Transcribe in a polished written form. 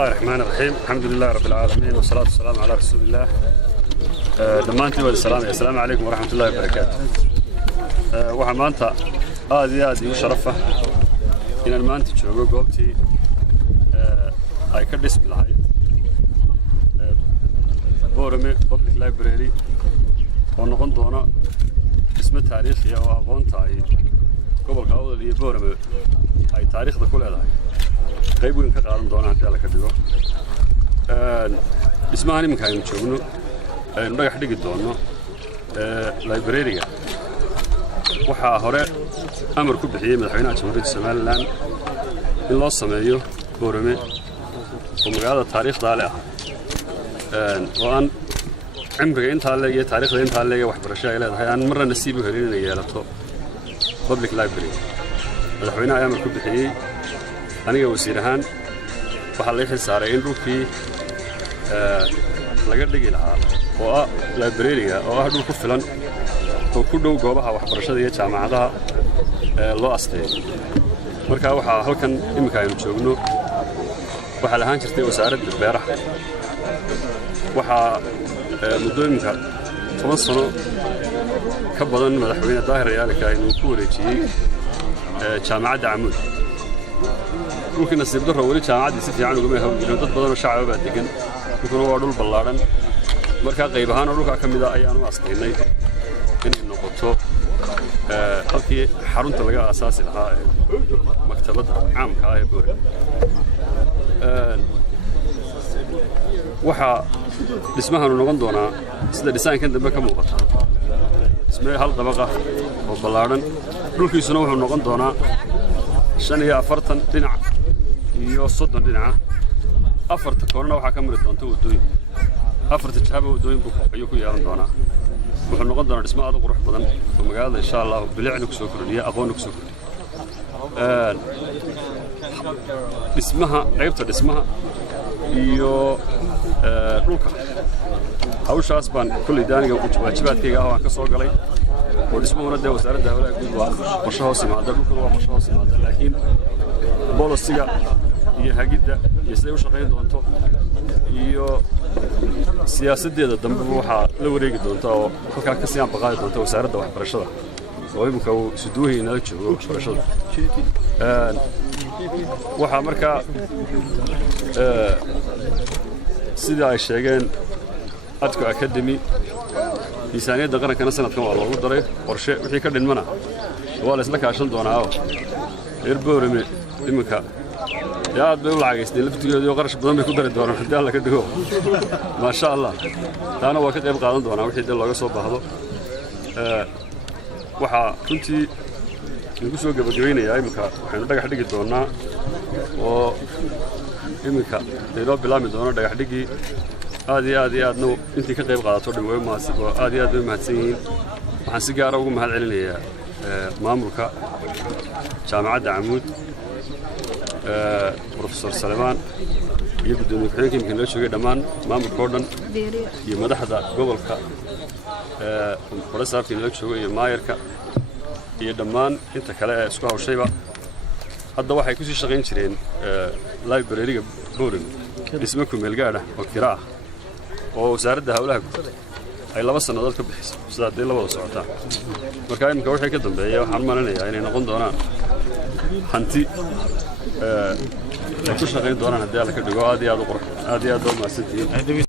الرحمن الرحيم. الحمد لله رب العالمين والصلاة والسلام على رسول الله. دمانتي السلام عليكم ورحمة الله وبركاته. waxaan maanta aad iyo sharafa inaan maanta joogo goobtii ay ka dhismi lahayd Boorame Public Library oo noqon doona dhisme taariikhi ah oo aqoonta ay gobolka Awdal iyo Boorame ay taariikhda ku leedahay qayb weyn ka qaadan doona hadii la ka dhigo dhismahan iminka aynu joogno aynu dhagax dhigi doono library-ga waxaa hore amar ku bixiyay madaxweynaha Jamhuuriyadda Soomaaliland in loo sameeyo Boorame oo magaalada taariikhda leh oo aan cimriga inta leeg iyo taariikhda inta leeg waxbarasho ay leedahay aan marna nasiib u helin inay yeelato public library madaxweynaha amar ku bixiyay aniga wasiir ahaan waxa la xil saaray in dhulkii laga dhigi lahaa oo library-ga oo dhul ku filan oo ku dhow goobaha waxbarashada iyo jaamacadaha loo asteeyay marka waxa halkan iminka aynu joogno waxa la ahaan jirtay wasaaradda beeraha waxa muddooyinka 10 sano ka badan madaxweyne Daahir Yaalka inuu ku wareejiyay jaamacadda Amuud dhulkii nasiib darro wali jaamacadda si fiican uga hawlgelin dad badan oo shacab ah degan wuxuu waa dhul ballaaran marka qayb ahaan dhulka kamid ah ayaan u asteynay inay noqoto halkii xarunta laga aasaasi lahaa maktabadda caamka ah ee Boorame waxa dhismahan noqon doona sida dhisaankan dambe ka muuqata dhisme hal dabaqa oo ballaaran dhulkiisuna wuxuu noqon doonaa 45 dhinac iyo 30 dhinac afarta koorna waxa ka mari doonta wadooyin afarta jahaba wadooyin ayuu ku yeelan doonaa wuxuu noqon doonaa dhismo aad u qurux badan oo magaalada insha Allah bilicna ku soo kordhiya aqoon ku soo kordhiya dhismaha qaybta dhismaha iyo dhulka hawshaas baan kulli daaniga waajibaadkayga ah aan ka soo galay oo dhismuhuna de wasaaradda hawlaha guud waa qorshe hoos yimaada dhulkuna waa qorshe hoos yimaada laakiin bolosiga iyo hagidda iyo sidee u shaqayn doonto iyo siyaasadeeda dambe waxaa la wareegi doonta oo halkaa ka sii anbaqaadi doonta wasaaradda waxbarashada oo imika uu suduuhii nala joogo waxbarashada waxaa markaa sida ay sheegeen adku academy miisaaniyadda qarankana sanadkan waa loogu daray qorshe wixii ka dhinmana waa la isla kaashan doonaa oo reer Boorame iminka aad bay u lacageysteen laftigeedu iyo qarash badan bay ku dari doonaan haddii alla ka dhigo maasha Allah taana waa ka qayb qaadan doonaa wixii dal looga soo baahdo waxa runtii lagu soo gabagabeynayaa iminka waxaynu dhagax dhigi doonaa oo iminka loo bilaami doono dhagax dhigi aad iyo aadna intii ka qayb qaadato dhan way aad iyo aad bay mahadsan yihiin waxaan si gaar ah ugu mahad celinayaa maamulka jaamacadda Amuud Professor Salman iyo gudoomiye ku-xigeenka la joogay dhammaan maamulka oo dhan iyo madaxda gobolka qorasaafkii la joogay iyo maayarka iyo dhammaan inta kale ee isku hawshayba hadda waxay ku sii shaqayn jireen library-ga Boorame dhisme ku meel gaar ah oo kira ah oo wasaaradda hawlaha guud ay 2 sanadood ka bixisay sida ay la wada socotaan marka imika wixii ka dambeeyay waxaan maleynayaa inay noqon doonaan hanti ay ku shaqayn doonaan haddii la ka dhigo aad iyo aad u qurux aad iyo aad u mahadsantihiin